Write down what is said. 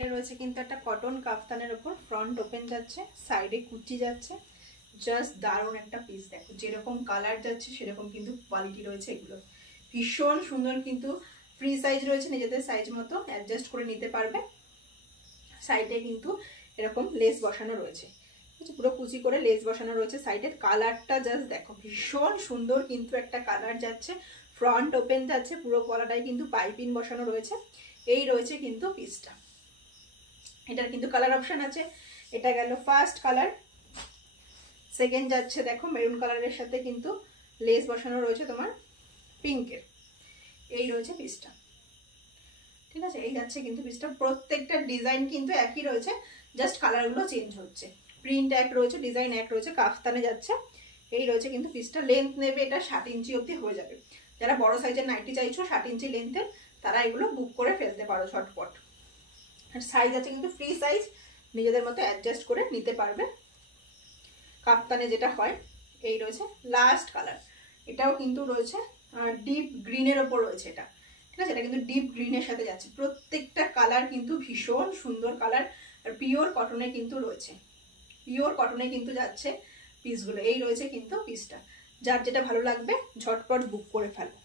এটা রয়েছে কিন্তু একটা কটন কাফতানের উপর, ফ্রন্ট ওপেন যাচ্ছে, সাইডে কুচি যাচ্ছে, জাস্ট দারুণ একটা পিস। দেখো যেরকম কালার যাচ্ছে সেরকম কিন্তু কোয়ালিটি রয়েছে, এগুলো ভীষণ সুন্দর, কিন্তু ফ্রি সাইজ রয়েছে, নিজেদের সাইজ মতো অ্যাডজাস্ট করে নিতে পারবে। সাইডে কিন্তু এরকম লেস বসানো রয়েছে, পুরো কুচি করে লেস বসানো রয়েছে সাইডের। কালারটা জাস্ট দেখো ভীষণ সুন্দর কিন্তু একটা কালার যাচ্ছে, ফ্রন্ট ওপেন যাচ্ছে, পুরো গলাটাই কিন্তু পাইপিং বসানো রয়েছে। এই রয়েছে কিন্তু পিসটা। এটার কিন্তু কালার অপশন আছে। এটা গেল ফার্স্ট কালার। সেকেন্ড যাচ্ছে দেখো মেরুন কালারের সাথে কিন্তু লেস বসানো রয়েছে তোমার পিঙ্কের। এই রয়েছে পিসটা, ঠিক আছে। এই যাচ্ছে কিন্তু পিসটা। প্রত্যেকটা ডিজাইন কিন্তু একই রয়েছে, জাস্ট কালারগুলো চেঞ্জ হচ্ছে। প্রিন্ট এক রয়েছে, ডিজাইন এক রয়েছে, কাফতানে যাচ্ছে। এই রয়েছে কিন্তু পিসটা। লেন্থ নেবে এটা 60 ইঞ্চি অবধি হয়ে যাবে। যারা বড় সাইজের নাইটি চাইছো 60 ইঞ্চি লেন্থের, তারা এগুলো বুক করে ফেলতে পারো ঝটপট। আর সাইজ আছে কিন্তু ফ্রি সাইজ, নিজেদের মতো অ্যাডজাস্ট করে নিতে পারবে। কাফতানে যেটা হয়। এই রয়েছে লাস্ট কালার। এটাও কিন্তু রয়েছে ডিপ গ্রিনের ওপর রয়েছে এটা, ঠিক আছে। এটা কিন্তু ডিপ গ্রিনের সাথে যাচ্ছে। প্রত্যেকটা কালার কিন্তু ভীষণ সুন্দর কালার, আর পিওর কটনে কিন্তু রয়েছে, পিওর কটনে কিন্তু যাচ্ছে পিসগুলো। এই রয়েছে কিন্তু পিসটা। যার যেটা ভালো লাগবে ঝটপট বুক করে ফেলো।